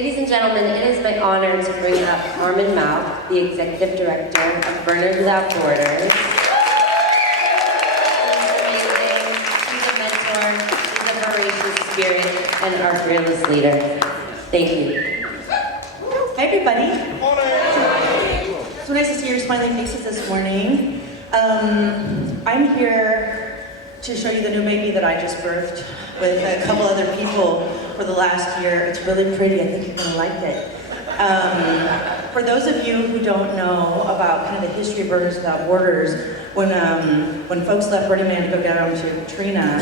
Ladies and gentlemen, it is my honor to bring up Armin Mouth, the Executive Director of Burners Without Borders. He's amazing, he's a mentor, he's a voracious spirit, and our fearless leader. Thank you. Hi everybody. Morning. It's so nice to see your smiling faces this morning. I'm here to show you the new baby that I just birthed with a couple other people for the last year. It's really pretty. I think you're going to like it. For those of you who don't know about kind of the history of Burners Without Borders, when folks left Burning Man to go down to Katrina,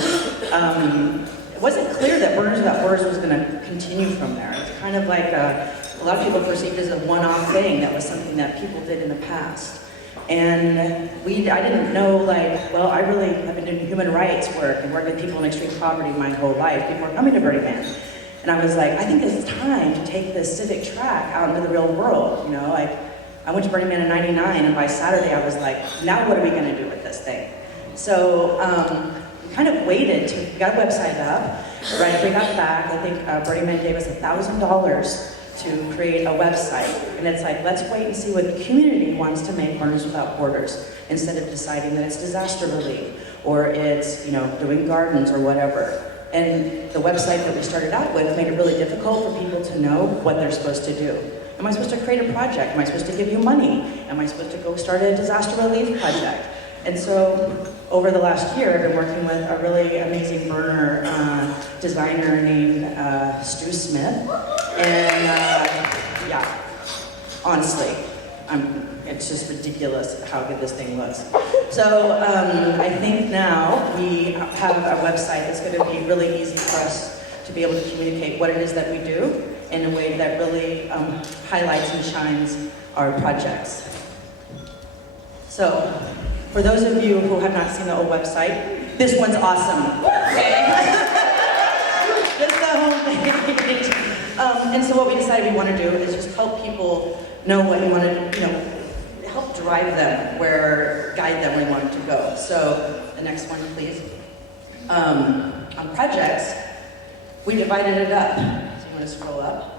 it wasn't clear that Burners Without Borders was going to continue from there. It's kind of like a lot of people perceived it as a one-off thing. That was something that people did in the past. And I didn't know, I really have been doing human rights work and working with people in extreme poverty my whole life before coming to Burning Man. And I was like, I think it's time to take this civic track out into the real world. You know, I went to Burning Man in '99, and by Saturday I was like, now what are we going to do with this thing? So we kind of waited to, we got a website up. Right after we got back, I think Burning Man gave us $1,000 to create a website. And it's like, let's wait and see what the community wants to make Burners Without Borders, instead of deciding that it's disaster relief, or it's, doing gardens or whatever. And the website that we started out with made it really difficult for people to know what they're supposed to do. Am I supposed to create a project? Am I supposed to give you money? Am I supposed to go start a disaster relief project? And so, over the last year, I've been working with a really amazing burner designer named Stu Smith. And yeah, honestly, it's just ridiculous how good this thing looks. So I think now we have a website that's going to be really easy for us to be able to communicate what it is that we do in a way that really highlights and shines our projects. So, for those of you who have not seen the old website, this one's awesome. Just the whole thing. And so what we decided we want to do is just help people know what you want to, help drive them guide them where you want them to go. So the next one, please. On projects, we divided it up. So you want to scroll up.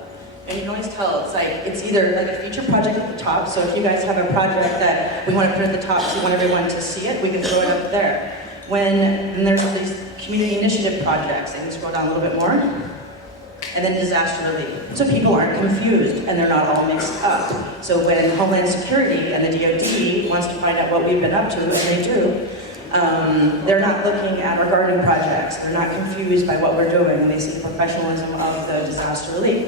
And you can always tell, it's either like a feature project at the top. So if you guys have a project that we want to put at the top so you want everyone to see it, we can throw it up there. Then there's these community initiative projects. I can scroll down a little bit more. And then disaster relief. So people aren't confused and they're not all mixed up. So when Homeland Security and the DoD wants to find out what we've been up to, and they do, they're not looking at our gardening projects. They're not confused by what we're doing, and they see the professionalism of the disaster relief.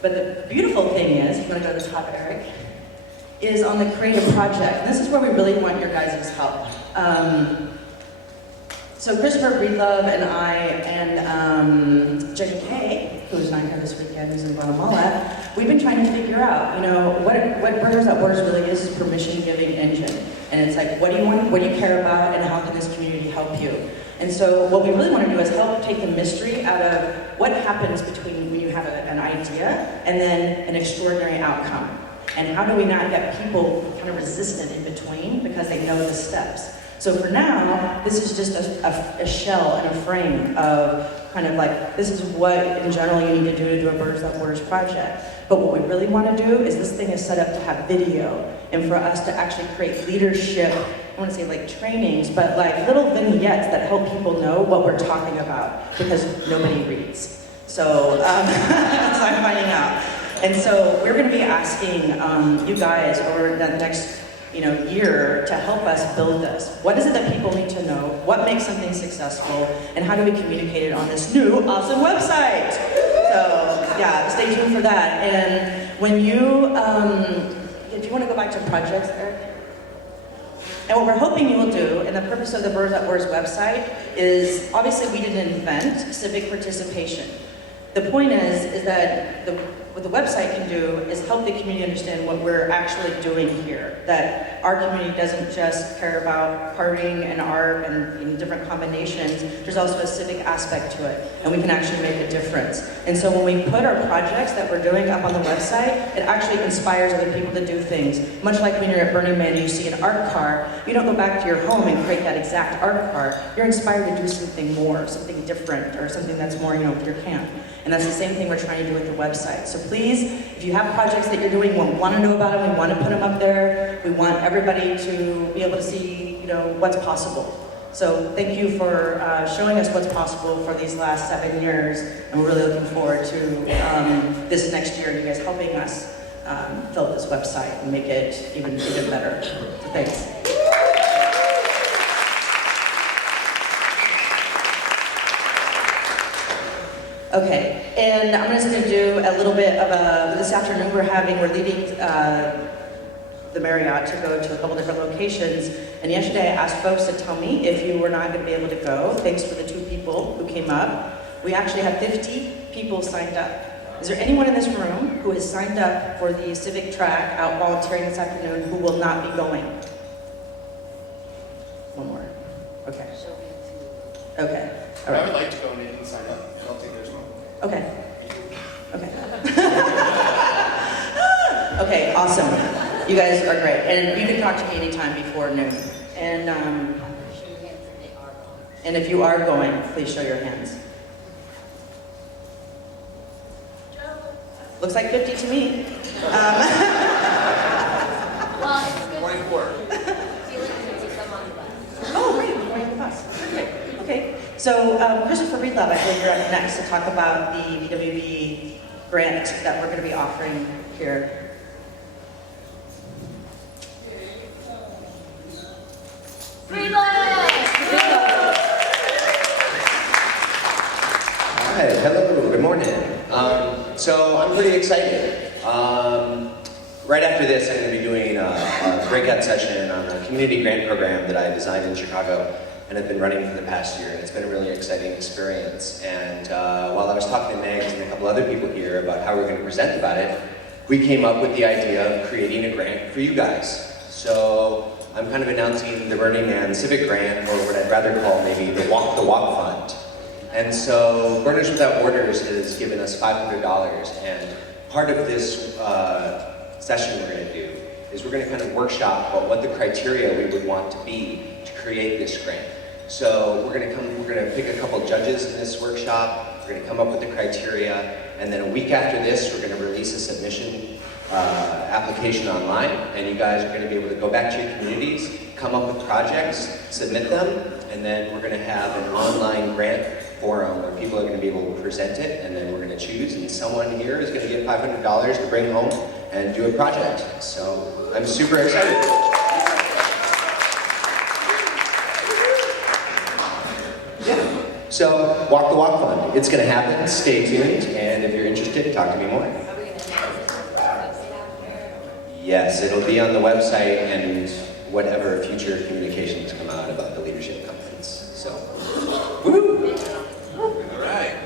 But the beautiful thing is, I'm going to go to the top, Eric, is on the creative project. And this is where we really want your guys' help. So Christopher Breedlove and I and Jenny Kay, who's not here this weekend, who's in Guatemala, we've been trying to figure out, what Burners Without Borders really is permission-giving engine. And it's like, what do you want, what do you care about, and how can this community help you? And so what we really want to do is help take the mystery out of what happens between when you have an idea and then an extraordinary outcome. And how do we not get people kind of resistant in between because they know the steps. So for now, this is just a shell and a frame of kind of like, this is what in general you need to do a Burners Without Borders project. But what we really want to do is this thing is set up to have video and for us to actually create leadership, I want to say like trainings, but like little vignettes that help people know what we're talking about because nobody reads. So that's what I'm finding out. And so we're going to be asking you guys over the next year to help us build this. What is it that people need to know? What makes something successful? And how do we communicate it on this new awesome website? So yeah, stay tuned for that. And when you, if you want to go back to projects, Eric? And what we're hoping you will do, and the purpose of the Burners Without Borders website is, obviously we didn't invent civic participation. The point is that what the website can do is help the community understand what we're actually doing here. That our community doesn't just care about partying and art and different combinations. There's also a civic aspect to it, and we can actually make a difference. And so when we put our projects that we're doing up on the website, it actually inspires other people to do things. Much like when you're at Burning Man and you see an art car, you don't go back to your home and create that exact art car. You're inspired to do something more, something different, or something that's more, your camp. And that's the same thing we're trying to do with the website. So please, if you have projects that you're doing, we want to know about them, we want to put them up there, we want everybody to be able to see, what's possible. So thank you for showing us what's possible for these last 7 years, and we're really looking forward to this next year, and you guys helping us fill out this website and make it even better. So thanks. Okay, and I'm just going to do a little bit of this afternoon we're leaving the Marriott to go to a couple different locations, and yesterday I asked folks to tell me if you were not going to be able to go. Thanks for the 2 people who came up. We actually had 50 people signed up. Is there anyone in this room who has signed up for the civic track out volunteering this afternoon who will not be going? One more. Okay. Okay. All right. I would like to go and maybe sign up. I'll take theirs one. Okay. Okay. Okay, awesome. You guys are great. And you can talk to me anytime before noon. And if you are going, please show your hands. Looks like 50 to me. Well, it's good. 24. Oh, great, we're going to the bus. Great. Okay. So, Christopher Breedlove, I believe you're up next to talk about the VWB grant that we're going to be offering here. Hi, hello, good morning. So I'm pretty excited. Right after this, I'm going to be doing a breakout session on a community grant program that I designed in Chicago and have been running for the past year, and it's been a really exciting experience. And while I was talking to Megs and a couple other people here about how we're going to present about it, we came up with the idea of creating a grant for you guys. So I'm kind of announcing the Burning Man Civic Grant, or what I'd rather call maybe the Walk the Walk Fund. And so Burners Without Borders has given us $500, and part of this session we're going to do is we're going to kind of workshop about what the criteria we would want to be to create this grant. So we're going to pick a couple judges in this workshop, we're going to come up with the criteria, and then a week after this we're going to release a submission application online, and you guys are going to be able to go back to your communities, come up with projects, submit them, and then we're going to have an online grant forum where people are going to be able to present it, and then we're going to choose, and someone here is going to get $500 to bring home and do a project. So I'm super excited. Yeah. So Walk the Walk Fund, it's going to happen. Stay tuned, and if you're interested, talk to me more. Yes, it'll be on the website and whatever future communications come out about the leadership conference. So, woo! All right.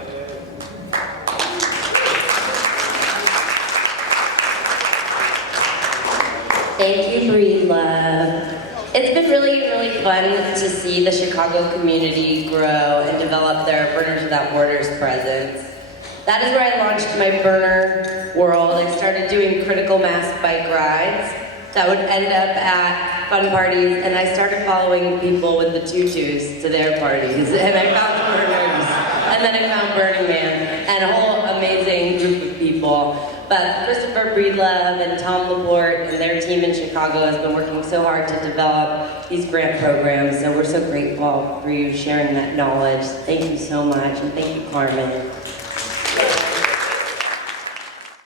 Thank you, Breedlove. It's been really, really fun to see the Chicago community grow and develop their Burners Without Borders presence. That is where I launched my burner world. I started doing critical mass bike rides that would end up at fun parties, and I started following people with the tutus to their parties, and I found burners, and then I found Burning Man, and a whole amazing group of people. But Christopher Breedlove and Tom Laporte and their team in Chicago has been working so hard to develop these grant programs, so we're so grateful for you sharing that knowledge. Thank you so much, and thank you, Carmen.